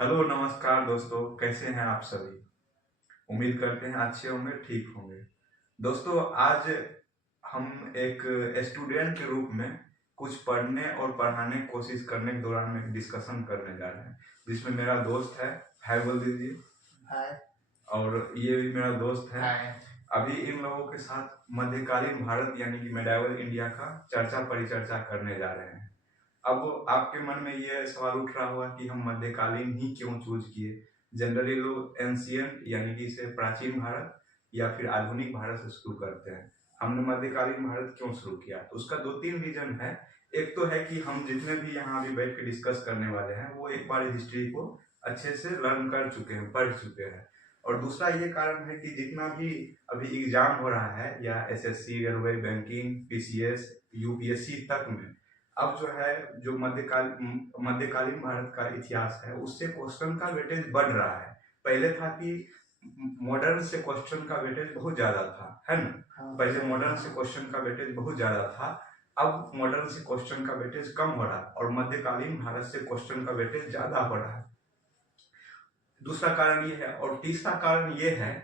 Hello नमस्कार दोस्तों, कैसे हैं आप सभी। उम्मीद करते हैं अच्छे होंगे, ठीक होंगे। दोस्तों, आज हम एक स्टूडेंट के रूप में कुछ पढ़ने और पढ़ाने की कोशिश करने के दौरान में एक डिस्कशन करने जा रहे हैं, जिसमें मेरा दोस्त है। हाय बोल दीजिए। हाय। और ये भी मेरा दोस्त है। हाय। अभी इन लोगों के साथ मध्यकालीन भारत यानी कि मेडाइवल इंडिया का चर्चा परिचर्चा करने जा रहे हैं। अब आपके मन में ये सवाल उठ रहा होगा कि हम मध्यकालीन ही क्यों चूज किए। जनरली लोग एंशियंट यानी कि इसे प्राचीन भारत या फिर आधुनिक भारत से शुरू करते हैं। हमने मध्यकालीन भारत क्यों शुरू किया, तो उसका दो तीन रीजन है। एक तो है कि हम जितने भी यहाँ अभी बैठ के डिस्कस करने वाले हैं वो एक बार हिस्ट्री को अच्छे से लर्न कर चुके हैं, पढ़ चुके हैं। और दूसरा ये कारण है कि जितना भी अभी एग्जाम हो रहा है या SSC, railway, banking, PCS, UPSC तक में अब जो है जो मध्यकालीन भारत का इतिहास है उससे क्वेश्चन का वेटेज बढ़ रहा है। पहले था कि मॉडर्न से क्वेश्चन का वेटेज बहुत ज्यादा था, है ना। पहले मॉडर्न से क्वेश्चन का वेटेज बहुत ज्यादा था। अब मॉडर्न से क्वेश्चन का वेटेज कम हो रहा है और मध्यकालीन भारत से क्वेश्चन का वेटेज ज्यादा हो रहा है। दूसरा कारण ये है। और तीसरा कारण ये है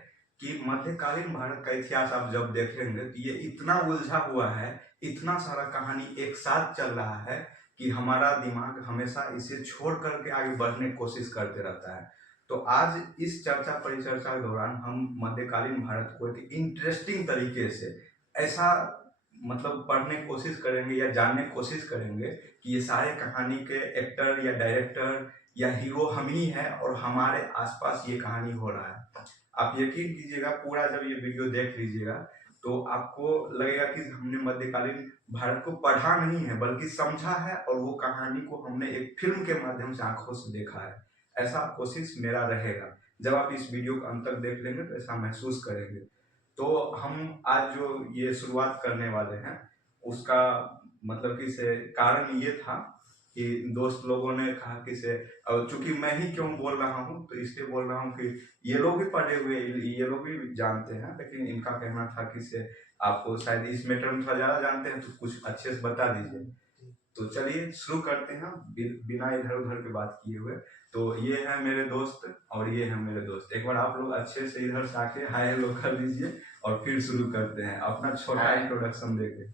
कि मध्यकालीन भारत का इतिहास आप जब देखेंगे तो ये इतना उलझा हुआ है, इतना सारा कहानी एक साथ चल रहा है कि हमारा दिमाग हमेशा इसे छोड़ करके आगे बढ़ने की कोशिश करते रहता है। तो आज इस चर्चा परिचर्चा के दौरान हम मध्यकालीन भारत को एक इंटरेस्टिंग तरीके से ऐसा मतलब पढ़ने की कोशिश करेंगे या जानने की कोशिश करेंगे कि ये सारे कहानी के एक्टर या डायरेक्टर या हीरो हम ही हैं और हमारे आसपास ये कहानी हो रहा है। आप यकीन कीजिएगा, पूरा जब ये वीडियो देख लीजिएगा तो आपको लगेगा कि हमने मध्यकालीन भारत को पढ़ा नहीं है बल्कि समझा है, और वो कहानी को हमने एक फिल्म के माध्यम से आंखों से देखा है। ऐसा कोशिश मेरा रहेगा। जब आप इस वीडियो को अंत तक देख लेंगे तो ऐसा महसूस करेंगे। तो हम आज जो ये शुरुआत करने वाले हैं उसका मतलब कि से कारण ये था कि दोस्त लोगों ने कहा कि से और चूंकि मैं ही क्यों बोल रहा हूँ तो इसलिए बोल रहा हूँ कि ये लोग भी पढ़े हुए, ये लोग भी जानते हैं, लेकिन इनका कहना था कि से आपको शायद इस मैटर में थोड़ा ज्यादा जानते हैं तो कुछ अच्छे से बता दीजिए। तो चलिए शुरू करते हैं बिना इधर उधर की बात किए हुए। तो ये है मेरे दोस्त और ये है मेरे दोस्त। एक बार आप लोग अच्छे से इधर से आके हाय हेलो कर लीजिए और फिर शुरू करते हैं अपना छोटा इंट्रोडक्शन देके।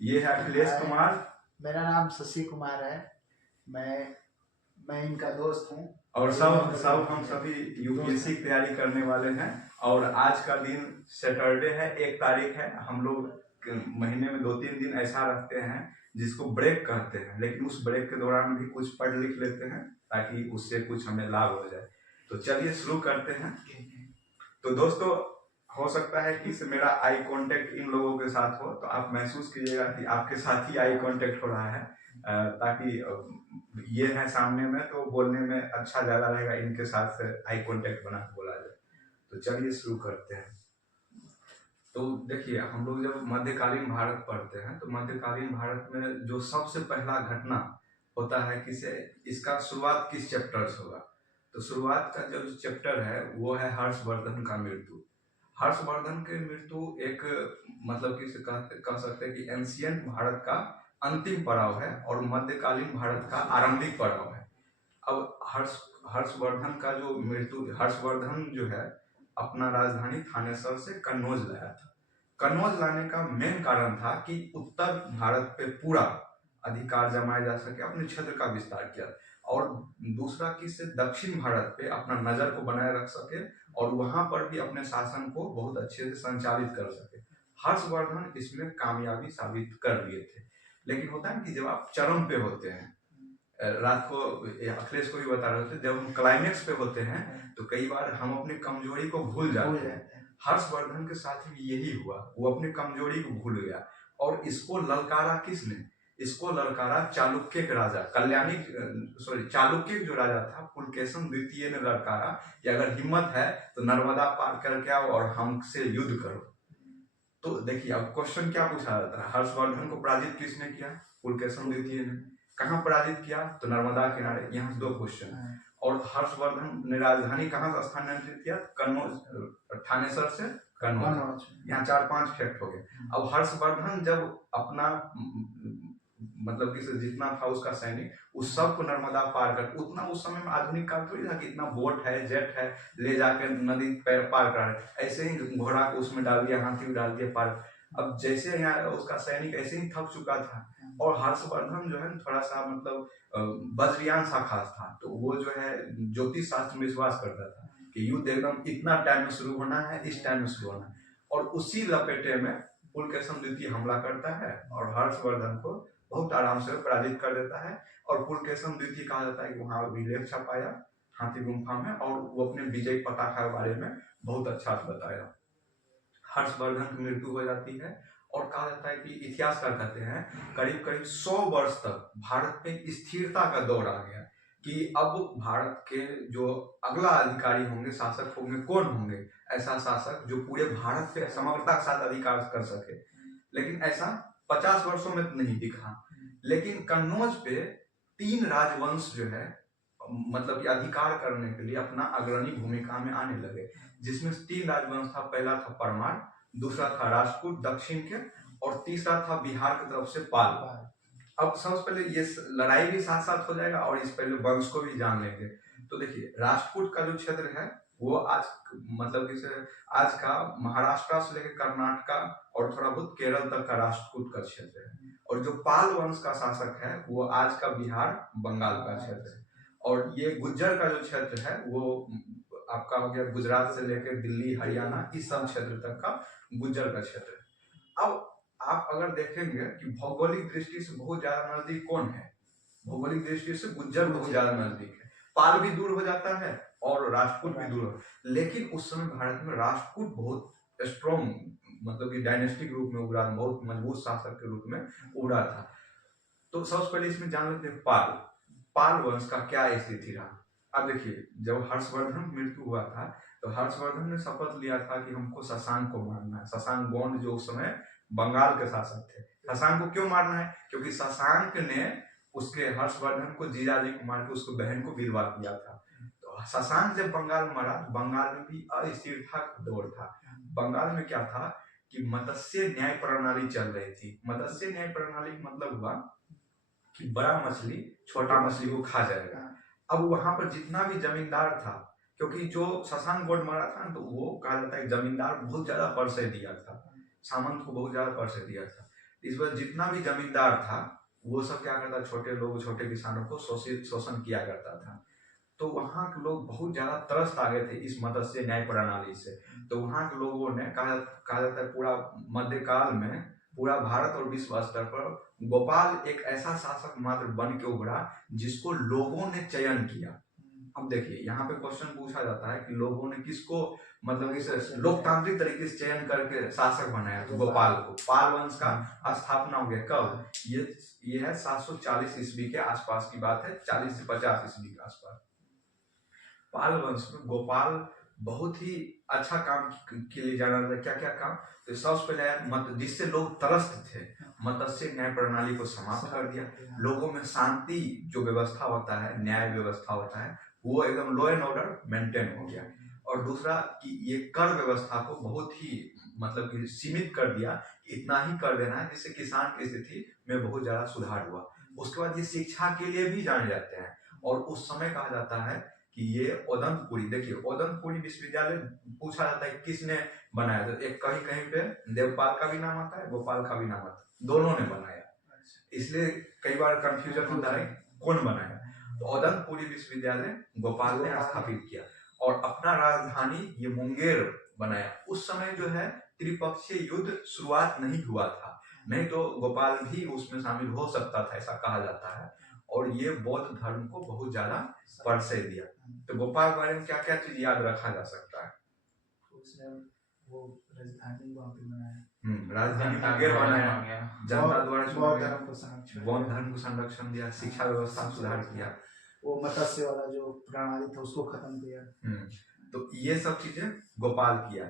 ये है अखिलेश कुमार। मेरा नाम शशि कुमार है। मैं इनका दोस्त हूँ। और सब हम सभी यूपीएससी की तैयारी करने वाले हैं। और आज का दिन सैटरडे है, 1 तारीख है। हम लोग महीने में 2-3 दिन ऐसा रखते हैं जिसको ब्रेक कहते हैं, लेकिन उस ब्रेक के दौरान भी कुछ पढ़ लिख लेते हैं ताकि उससे कुछ हमें लाभ हो जाए। तो चलिए शुरू करते हैं। तो दोस्तों, हो सकता है कि मेरा आई कांटेक्ट इन लोगों के साथ हो तो आप महसूस कीजिएगा कि आपके साथ ही आई कांटेक्ट हो रहा है, ताकि ये है सामने में तो बोलने में अच्छा ज्यादा रहेगा, इनके साथ आई कांटेक्ट बना के बोला जाए। तो चलिए शुरू करते हैं। तो देखिए, हम लोग जब मध्यकालीन भारत पढ़ते हैं तो मध्यकालीन भारत में जो सबसे पहला घटना होता है कि से इसका शुरुआत किस चैप्टर से होगा। तो शुरुआत का जो चैप्टर है वो है हर्षवर्धन का मृत्यु। हर्षवर्धन की मृत्यु एक मतलब कि कह सकते हैं कि एंशियंट भारत का अंतिम पड़ाव है और मध्यकालीन भारत का आरंभिक पड़ाव है। अब हर्षवर्धन का जो मृत्यु, हर्षवर्धन जो है अपना राजधानी थानेसर से कन्नौज लाया था। कन्नौज लाने का मेन कारण था कि उत्तर भारत पे पूरा अधिकार जमाया जा सके, अपने क्षेत्र का विस्तार किया, और दूसरा कि से दक्षिण भारत पे अपना नजर को बनाए रख सके और वहां पर भी अपने शासन को बहुत अच्छे से संचालित कर सके। हर्षवर्धन इसमें कामयाबी साबित कर दिए थे। लेकिन होता है कि जब आप चरम पे होते हैं, रात को अखिलेश को भी बता रहे थे, जब हम क्लाइमेक्स पे होते हैं तो कई बार हम अपनी कमजोरी को भूल जाते हैं। हर्षवर्धन के साथ भी यही हुआ, वो अपनी कमजोरी को भूल गया। और इसको ललकारा किसने? इसको ललकारा चालुक्य के राजा चालुक्य जो राजा था पुलकेशन द्वितीय ने ललकारा कि अगर हिम्मत है तो नर्मदा पार करके आओ और हमसे युद्ध करो। तो देखिए, अब क्वेश्चन क्या पूछा जाता है, हर्षवर्धन को पराजित किसने किया? पुलकेशन द्वितीय ने। कहाँ पराजित किया? तो नर्मदा किनारे। यहाँ 2 क्वेश्चन। और हर्षवर्धन ने राजधानी कहाँ से स्थानांतरित किया? कन्नौज, थानेसर से कन्नौज। यहाँ 4-5 फैक्ट हो गए। अब हर्षवर्धन जब अपना मतलब कि जितना था उसका सैनिक, उस सबको नर्मदा पार कर, उतना उस समय में आधुनिक काल थोड़ी था कि इतना बोट है, जेट है, ले जाकर नदी पैर पार कर रहे, ऐसे ही घोड़ा को उसमें डाल दिया, हाथी को डाल दिया पार। अब जैसे यहाँ उसका सैनिक ऐसे ही थक चुका था, और हर्षवर्धन जो है थोड़ा सा मतलब वज्रयान शाखा था, तो वो जो है ज्योतिष शास्त्र में विश्वास करता था कि युद्ध एकदम इतना टाइम में शुरू होना है, इस टाइम में शुरू होना है, और उसी लपेटे में पुलकेशन द्वितीय हमला करता है और हर्षवर्धन को बहुत आराम से पराजित कर देता है। और पुलकेशन द्वितीय कहा जाता है कि वहां विलेख छपाया हाथी गुम्फा में, और वो अपने विजय पताका के बारे में बहुत अच्छा से बताया। हर्षवर्धन की मृत्यु हो जाती है, और कहा जाता है कि इतिहासकार कहते हैं करीब करीब 100 वर्ष तक भारत में स्थिरता का दौर आ गया, कि अब भारत के जो अगला अधिकारी होंगे, शासक होंगे, कौन होंगे, ऐसा शासक जो पूरे भारत पे समग्रता के साथ अधिकार कर सके। लेकिन ऐसा 50 वर्षों में तो नहीं दिखा, लेकिन कन्नौज पे 3 राजवंश जो है मतलब कि अधिकार करने के लिए अपना अग्रणी भूमिका में आने लगे, जिसमें 3 राजवंश था। पहला था परमार, दूसरा था राजपूत दक्षिण के, और तीसरा था बिहार की तरफ से पाल। अब सबसे पहले ये लड़ाई भी साथ साथ हो जाएगा, और इस पहले वंश को भी जान लेंगे। तो देखिए, राजपूत का जो क्षेत्र है वो आज मतलब जैसे आज का महाराष्ट्र से लेकर कर्नाटका और थोड़ा बहुत केरल तक का राजपूत का क्षेत्र है, और जो पाल वंश का शासक है वो आज का बिहार बंगाल का क्षेत्र है, और ये गुज्जर का जो क्षेत्र है वो आपका हो गया गुजरात से लेकर दिल्ली हरियाणा इस सब क्षेत्र तक का गुज्जर का क्षेत्र है। अब आप अगर देखेंगे कि भौगोलिक दृष्टि से बहुत ज्यादा नजदीक कौन है, भौगोलिक दृष्टि से गुज्जर बहुत ज्यादा नजदीक है, पाल भी दूर हो जाता है और राजपूत भी दूर हो, लेकिन उस समय भारत में राजपूत बहुत स्ट्रॉन्ग मतलब कि डायनेस्टिक रूप में उभरा, बहुत मजबूत शासक के रूप में उभरा था। तो सबसे पहले इसमें जान लेते हैं पाल वंश का क्या स्थिति रहा। अब देखिए, जब हर्षवर्धन मृत्यु हुआ था तो हर्षवर्धन ने शपथ लिया था कि हमको शशांक को मारना है। शशांक गौंड जो उस समय बंगाल के शासक थे, शशांक को क्यों मारना है, क्योंकि शशांक ने उसके हर्षवर्धन को जीजाजी को मार के उसको बहन को विधवा किया था। तो शशांक जब बंगाल में मरा, बंगाल में भी अस्थिरता का दौर था। बंगाल में क्या था कि मत्स्य न्याय प्रणाली चल रही थी। मत्स्य न्याय प्रणाली मतलब हुआ कि बड़ा मछली छोटा मछली को खा जाएगा। अब वहां पर जितना भी जमींदार था, क्योंकि जो शशांक गौंड मारा था तो वो कहा जाता है जमींदार बहुत ज्यादा परिचय दिया था, सामंत को बहुत ज्यादा परिचय दिया था। इस बार जितना भी जमींदार था वो सब क्या करता, छोटे लोग छोटे किसानों को शोषण किया करता था। तो वहां के लोग बहुत ज्यादा त्रस्त आ गए थे इस मत्स्य न्याय प्रणाली से। तो वहां के लोगों ने कहा जाता है पूरा मध्यकाल में पूरा भारत और विश्व स्तर पर गोपाल एक ऐसा शासक मात्र बन के उभरा जिसको लोगों ने चयन किया। अब देखिए, यहाँ पे क्वेश्चन पूछा जाता है कि लोगों ने किसको मतलब इसे लोकतांत्रिक तरीके से चयन करके शासक बनाया, तो गोपाल को। पाल वंश का स्थापना हो गया कब, ये है 740 ईस्वी के आसपास की बात है, 40 से 50 ईस्वी के आसपास। पाल वंश में गोपाल बहुत ही अच्छा काम के लिए जाना जाता है। क्या क्या काम, तो सबसे पहले जिससे लोग त्रस्त थे, मत्स्य न्याय प्रणाली को समाप्त कर दिया। लोगों में शांति जो व्यवस्था होता है, न्याय व्यवस्था होता है, वो एकदम लॉ एंड ऑर्डर मेंटेन हो गया। और दूसरा कि ये कर व्यवस्था को बहुत ही मतलब कि सीमित कर दिया, इतना ही कर देना है जिससे किसान की स्थिति में बहुत ज्यादा सुधार हुआ। उसके बाद ये शिक्षा के लिए भी जाने जाते हैं, और उस समय कहा जाता है कि ये ओदंतपुरी, देखिए ओदंतपुरी विश्वविद्यालय पूछा जाता है किसने बनाया, तो एक कहीं कहीं पे देवपाल का भी नाम आता है, गोपाल का भी नाम आता है, दोनों ने बनाया, इसलिए कई बार कंफ्यूजन होता है कौन बनाया। तो ओदंतपुरी विश्वविद्यालय गोपाल ने स्थापित किया, और अपना राजधानी ये मुंगेर बनाया। उस समय जो है त्रिपक्षीय युद्ध शुरुआत नहीं हुआ था, नहीं तो गोपाल भी उसमें शामिल हो सकता था, ऐसा कहा जाता है। और ये बौद्ध धर्म को बहुत ज्यादा परिचय दिया। तो गोपाल के बारे में क्या क्या चीज याद रखा जा सकता है, उसने वो राजधानी वहाँ पे बनाया, राजधानी मुंगेर बनाया, जनता द्वारा बौद्ध धर्म को संरक्षण दिया, शिक्षा व्यवस्था सुधार किया, वो मत्स्य वाला जो प्रणाली था उसको खत्म किया। तो ये सब चीजें गोपाल किया।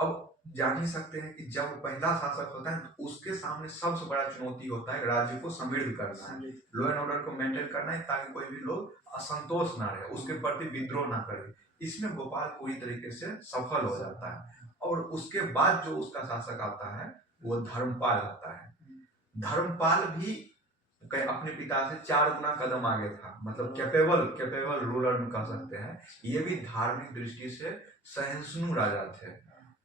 अब जान ही सकते हैं कि जब पहला शासक होता है तो उसके सामने सबसे बड़ा चुनौती होता है राज्य को समृद्ध करना, लॉ एंड ऑर्डर को मेंटेन करना है, ताकि कोई भी लोग असंतोष ना रहे, उसके प्रति विद्रोह ना करे। इसमें गोपाल पूरी तरीके से सफल हो जाता है। और उसके बाद जो उसका शासक आता है वो धर्मपाल आता है। धर्मपाल भी कहीं अपने पिता से 4 गुना कदम आगे था, मतलब कैपेबल रूलर कह सकते हैं। ये भी धार्मिक दृष्टि से सहिष्णु राजा थे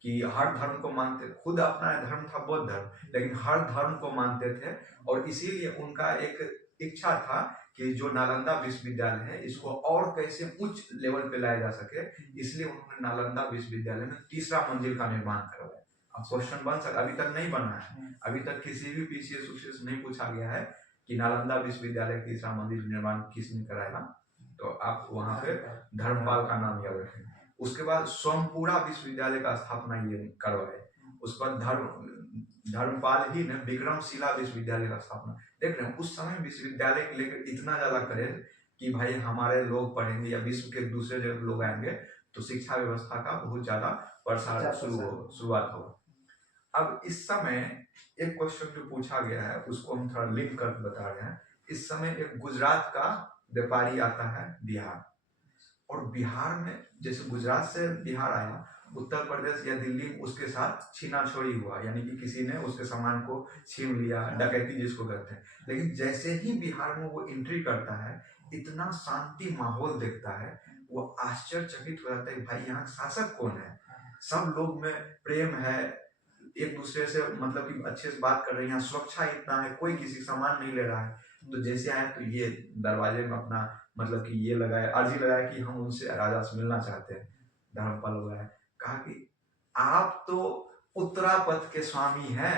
कि हर धर्म को मानते, खुद अपना धर्म था बौद्ध धर्म, लेकिन हर धर्म को मानते थे। और इसीलिए उनका एक इच्छा था कि जो नालंदा विश्वविद्यालय है इसको और कैसे उच्च लेवल पे लाया जा सके, इसलिए उन्होंने नालंदा विश्वविद्यालय में तीसरा मंजिल का निर्माण करवाया। अब क्वेश्चन बन सकता, अभी तक नहीं बना है, अभी तक किसी भी पीसीएस UCS नहीं पूछा गया है कि नालंदा विश्वविद्यालय की तीसरा मंजिल निर्माण किसने कराया, तो आप वहां पे धर्मपाल का नाम याद रखें। उसके बाद सोमपुरा विश्वविद्यालय का स्थापना ये करवाए। उस पर धर्मपाल ही ने विक्रमशिला विश्वविद्यालय का स्थापना। देख रहे हैं उस समय विश्वविद्यालय को लेकर इतना ज्यादा करें कि भाई हमारे लोग पढ़ेंगे या विश्व के दूसरे जगह लोग आएंगे, तो शिक्षा व्यवस्था का बहुत ज्यादा प्रसार शुरुआत होगा। अब इस समय एक क्वेश्चन जो पूछा गया है उसको हम थोड़ा लिंक कर बता रहे हैं। इस समय एक गुजरात का व्यापारी आता है बिहार, और बिहार में जैसे गुजरात से बिहार आया, उत्तर प्रदेश या दिल्ली उसके साथ छीना छोड़ी हुआ, यानी कि किसी ने उसके सामान को छीन लिया, डकैती जिसको कहते हैं। लेकिन जैसे ही बिहार में वो एंट्री करता है, इतना शांति माहौल देखता है, वो आश्चर्यचकित हो जाता है भाई यहाँ शासक कौन है, सब लोग में प्रेम है, एक दूसरे से मतलब कि अच्छे से बात कर रहे हैं, यहाँ सुरक्षा इतना है, कोई किसी सामान नहीं ले रहा है। तो जैसे आए तो ये दरवाजे में अपना मतलब कि ये लगाया, अर्जी लगाया कि हम उनसे राजा से मिलना चाहते हैं। धर्मपाल लगाया, कहा कि आप तो उत्तरापथ के स्वामी हैं।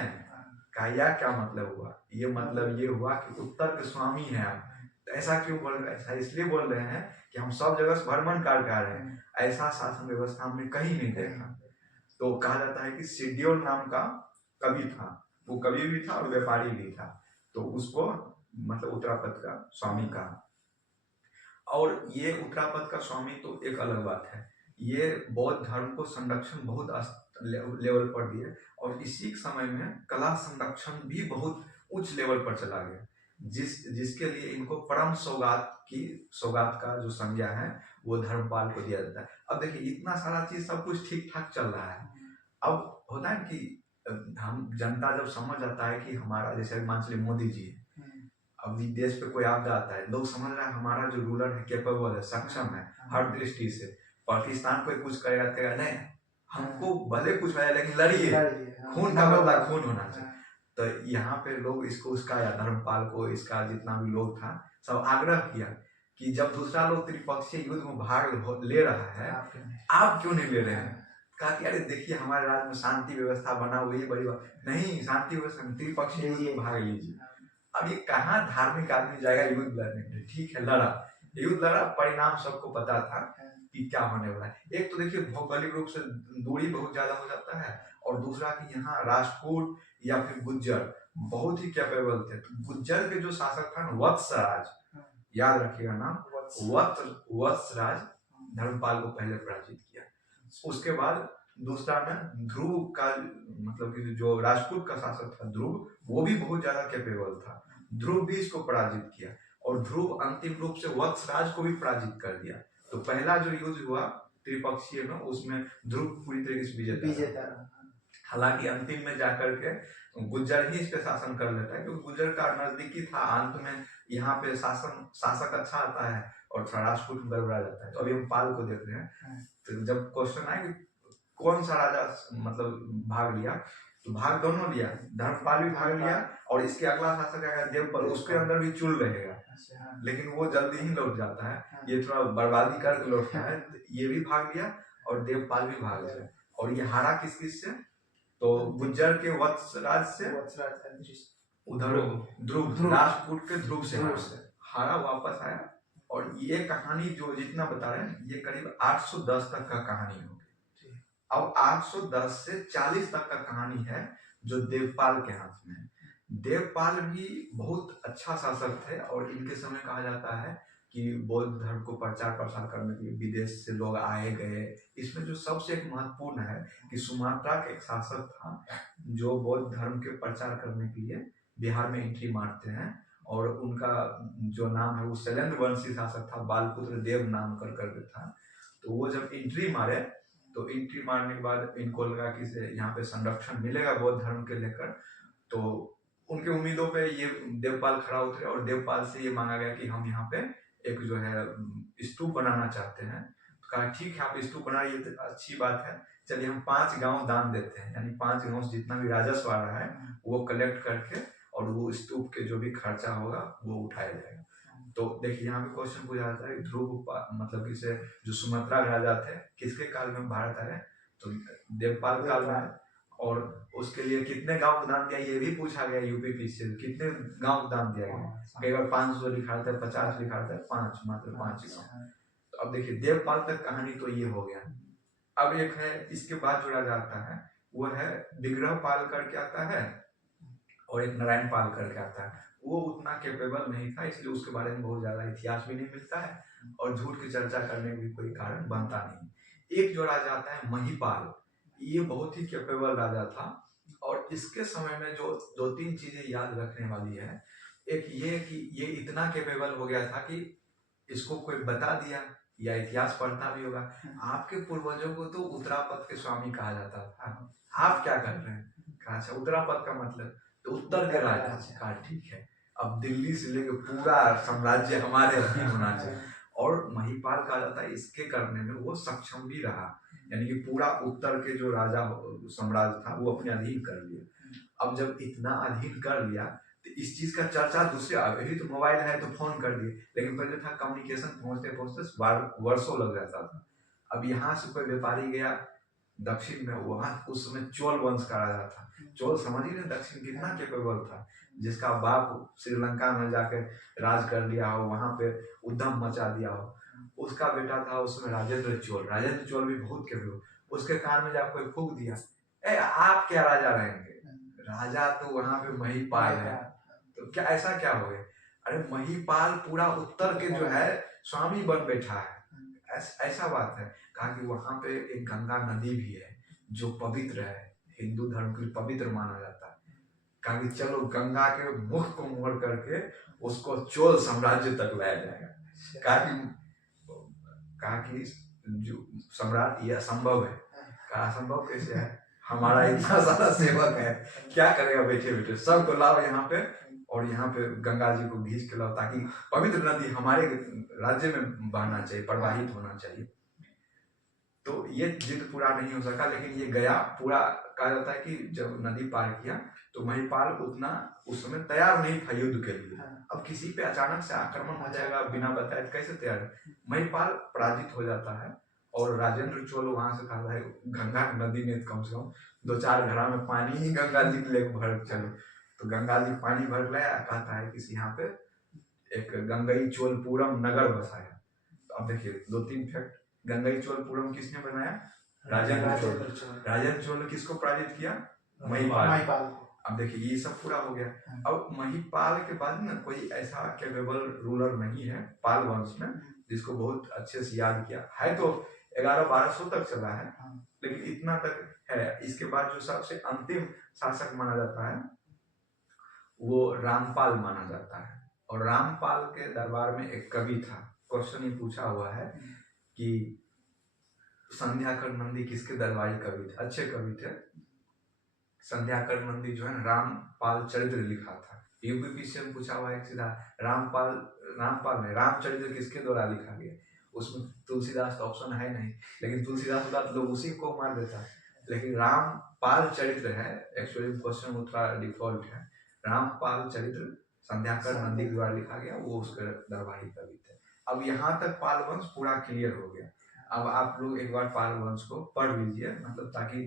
कहा यह क्या मतलब हुआ? ये मतलब ये हुआ कि उत्तर के स्वामी हैं आप। तो ऐसा क्यों बोल रहे हैं? ऐसा इसलिए बोल रहे हैं कि हम सब जगह से भ्रमण कर रहे हैं, ऐसा शासन व्यवस्था हमने कहीं नहीं देखा। तो कहा जाता है कि शेड्यूल नाम का कवि था, वो कवि भी था और व्यापारी भी था, तो उसको मतलब उत्तरापथ का स्वामी कहा। और ये उत्तरापथ का स्वामी तो एक अलग बात है, ये बौद्ध धर्म को संरक्षण बहुत लेवल पर दिए, और इसी समय में कला संरक्षण भी बहुत उच्च लेवल पर चला गया, जिसके लिए इनको परम सौगात का जो संज्ञा है वो धर्मपाल को दिया जाता है। अब देखिए इतना सारा चीज सब कुछ ठीक ठाक चल रहा है। अब होता है कि हम जनता जब समझ आता है कि हमारा, जैसे मान चलिए मोदी जी है, अब देश पे कोई आपदा आता है, लोग समझ रहे हैं हमारा जो रूलर है कैपेबल है, सक्षम है हर दृष्टि से, पाकिस्तान कोई कुछ करेगा नहीं, हमको भले कुछ हो जाए लेकिन लड़िए, खून का बदला खून होना चाहिए। तो यहाँ पे लोग इसको, उसका या धर्मपाल को, इसका जितना भी लोग था सब आग्रह किया कि जब दूसरा लोग त्रिपक्षीय युद्ध में भाग ले रहा है, आप क्यों नहीं ले रहे हैं? कहा कि अरे देखिए हमारे राज्य में शांति व्यवस्था बना हुई है, बड़ी बात नहीं, शांति व्यवस्था त्रिपक्षीय युद्ध में भाग लीजिए। अब ये कहाँ धार्मिक आदमी जाएगा युद्ध लड़ने? ठीक है लड़ा, युद्ध लड़ा, परिणाम सबको पता था कि क्या होने वाला है। एक तो देखिए भौगोलिक रूप से दूरी बहुत ज्यादा हो जाता है, और दूसरा कि यहाँ राजपूत या फिर गुज्जर बहुत ही कैपेबल थे। तो गुज्जर के जो शासक था ना वत्सराज, याद रखिएगा नाम, वत्सराज धर्मपाल को पहले पराजित किया। उसके बाद दूसरा में ध्रुव का, मतलब कि जो राजपूत का शासक था ध्रुव, वो भी बहुत ज्यादा कैपेबल था, ध्रुव भी इसको पराजित किया, और ध्रुव अंतिम रूप से वत्सराज को भी पराजित कर दिया। तो पहला जो युद्ध हुआ त्रिपक्षीय में, उसमें ध्रुव पूरी तरीके से विजेता रहा। हालांकि अंतिम में जाकर के गुज्जर ही इस पे शासन कर लेता है, क्योंकि गुज्जर का नजदीकी था, अंत में यहाँ पे शासक अच्छा आता है और थोड़ा राजपूत गड़बड़ा जाता है। तो अभी हम पाल को देख रहे हैं, तो जब क्वेश्चन आए कि कौन सा राजा मतलब भाग लिया, तो भाग दोनों लिया, धर्मपाल भी भाग लिया, और इसके अगला शासक आएगा देवपाल, उसके अंदर भी चुल रहेगा, लेकिन वो जल्दी ही लौट जाता है, ये थोड़ा बर्बादी करके लौटता है। ये भी भाग लिया और देवपाल भी भाग लिया, और ये हारा किस से? तो गुज्जर के वत्सराज से, उधर ध्रुव राजपूत के ध्रुव से हारा, वापस आया। और ये कहानी जो जितना बता रहे हैं ये करीब 810 तक का कहानी होगी। अब 810 से 40 तक का कहानी है जो देवपाल के हाथ में है। देवपाल भी बहुत अच्छा शासक थे, और इनके समय कहा जाता है कि बौद्ध धर्म को प्रचार प्रसार करने के लिए विदेश से लोग आए गए। इसमें जो सबसे एक महत्वपूर्ण है कि सुमात्रा का एक शासक था जो बौद्ध धर्म के प्रचार करने के लिए बिहार में एंट्री मारते हैं, और उनका जो नाम है वो शैलेंद्र वंशी शासक था, बालपुत्र देव नाम करके था। तो वो जब एंट्री मारे, तो एंट्री मारने के बाद इनको लगा कि यहाँ पे संरक्षण मिलेगा बौद्ध धर्म के लेकर, तो उनके उम्मीदों पे ये देवपाल खड़ा उतरे और देवपाल से ये मांगा गया कि हम यहाँ पे एक जो है स्तूप बनाना चाहते हैं। तो कहा ठीक है, आप स्तूप बनाइए तो अच्छी बात है, चलिए हम 5 गांव दान देते हैं, यानी 5 गांव से जितना भी राजस्व आ रहा है वो कलेक्ट करके और वो स्तूप के जो भी खर्चा होगा वो उठाया जाएगा। तो देखिए यहाँ पे क्वेश्चन पूछा जाता है मतलब इसे जो सुमत्रा राजा थे किसके काल में भारत आए, तो देवपाल काल में। और उसके लिए कितने गांव दान दिया ये भी पूछा गया यूपीपीसी से, कितने गांव दान दिया गया, कई बार 500 लिखा रहता है, 50 लिखा रहता है, 5 मात्र 5 गांव। तो अब देखिए देवपाल तक कहानी तो ये हो गया। अब एक है इसके बाद जोड़ा जाता है वो है विग्रह पाल करके आता है और एक नारायण पाल करके आता है। वो उतना कैपेबल नहीं था, इसलिए उसके बारे में बहुत ज्यादा इतिहास भी नहीं मिलता है और झूठ की चर्चा करने में भी कोई कारण बनता नहीं। एक जो राजा आता है महिपाल, ये बहुत ही कैपेबल राजा था और इसके समय में जो 2-3 चीजें याद रखने वाली है। एक ये कि ये इतना कैपेबल हो गया था कि इसको कोई बता दिया या इतिहास पढ़ना भी होगा, आपके पूर्वजों को तो उत्तरापद के स्वामी कहा जाता था, आप क्या कर रहे हैं? कहा अच्छा उत्तरापद का मतलब तो उत्तर के राजा। कहा ठीक है, अब दिल्ली से लेकर पूरा साम्राज्य हमारे अधीन होना चाहिए। और महिपाल कहा जाता है इसके करने में वो सक्षम भी रहा, यानी कि पूरा उत्तर के जो राजा साम्राज्य था वो अपने अधीन कर लिया। अब जब इतना अधीन कर लिया तो इस चीज का चर्चा दूसरे, अभी तो मोबाइल है तो फोन कर दिए, लेकिन पहले था कम्युनिकेशन पहुंचते पहुंचते वर्षों लग जाता था। अब यहाँ से कोई व्यापारी गया दक्षिण में, वहां उस समय चोल वंश का राजा था। चोल समझ ही नहीं दक्षिण कितना कैपेबल था, जिसका बाप श्रीलंका में जाके राज कर लिया हो, वहां पे उद्यम मचा दिया हो, उसका बेटा था उसमें राजेंद्र चोल। राजेंद्र चोल भी बहुत कैपेबल, उसके कान में जाकर कोई फूंक दिया, ए आप क्या राजा रहेंगे, राजा तो वहां पे महिपाल है। तो क्या ऐसा क्या हो गया? अरे महिपाल पूरा उत्तर के जो है स्वामी बन बैठा है, ऐसा बात है। कहा कि वहां पे एक गंगा नदी भी है जो पवित्र है, हिंदू धर्म के लिए पवित्र माना जाता है। कहा कि चलो गंगा के मुख को मोड़ करके उसको चोल साम्राज्य तक लाया जाएगा। कहा कि जो सम्राट ये असंभव है। कहा असंभव कैसे है, हमारा इतना सारा सेवक है, क्या करेगा बैठे बैठे, सबको लाओ यहाँ पे और यहाँ पे गंगा जी को खींच के लाओ ताकि पवित्र नदी हमारे राज्य में बहना चाहिए, प्रवाहित होना चाहिए। तो ये जिद पूरा नहीं हो सका, लेकिन ये गया पूरा। कहा जाता है कि जब नदी पार किया तो महिपाल उतना उस समय तैयार नहीं था युद्ध के लिए। अब किसी पे अचानक से आक्रमण हो जाएगा बिना बताए तो कैसे तैयार है? महिपाल पराजित हो जाता है और राजेंद्र चोल वहां से कहता है गंगा नदी में कम से कम 2-4 घड़ा में पानी ही गंगा जी के लिए भर चलो। तो गंगा जी पानी भर लाया, कहता है किसी यहाँ पे एक गंगई चोलपुरम नगर बसाया। तो अब देखिए 2-3 फैक्ट, गंगई चोलपुरम किसने बनाया? राजेंद्र चोल। राजेंद्र चोल ने किसको पराजित किया? महिपाल। अब देखिए ये सब पूरा हो गया। अब महिपाल के बाद ना कोई ऐसा कैपेबल रूलर नहीं है पाल वंश में जिसको बहुत अच्छे से याद किया है। तो 1100-1200 तक चला है, लेकिन इतना तक है। इसके बाद जो सबसे अंतिम शासक माना जाता है वो रामपाल माना जाता है। और रामपाल के दरबार में एक कवि था, क्वेश्चन ये पूछा हुआ है कि संध्याकर नंदी किसके दरबारी कवि थे? अच्छे कवि थे। संध्याकर नंदी जो है ना रामपाल चरित्र लिखा था। यूपीपीसी में पूछा हुआ है सीधा, रामपाल ने रामचरित्र किसके द्वारा लिखा गया? उसमें तुलसीदास का ऑप्शन है नहीं, लेकिन तुलसीदास होता तो लोग उसी को मार देता, लेकिन रामपाल चरित्र है। एक्चुअली क्वेश्चन उत्तर डिफॉल्ट है, रामपाल चरित्र संध्याकर नंदी के द्वारा लिखा गया, वो उसके दरबारी कवि थे। अब यहाँ तक पाल वंश पूरा क्लियर हो गया। अब आप लोग एक बार पाल वंश को पढ़ लीजिए, मतलब ताकि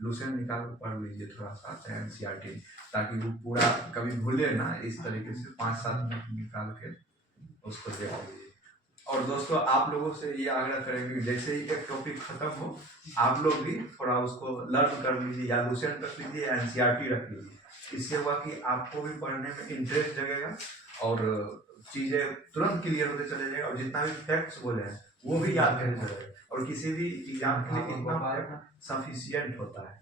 लूसेंट निकाल कर पढ़ लीजिए थोड़ा सा एनसीईआरटी, ताकि वो पूरा कभी भूले ना। इस तरीके से 5-7 मिनट निकाल के उसको देख लीजिए। और दोस्तों आप लोगों से ये आग्रह करेंगे कि जैसे ही एक टॉपिक खत्म हो आप लोग भी थोड़ा उसको लर्न कर लीजिए, या लूसेंट रख लीजिए या एनसीईआरटी रख लीजिए। इससे हुआ कि आपको भी पढ़ने में इंटरेस्ट जगेगा और चीजें तुरंत क्लियर होते चले जाएगा, और जितना भी फैक्ट्स बोले हैं वो भी याद रहने लगेगा। और किसी भी एग्जाम के लिए इतना सफिशियंट होता है।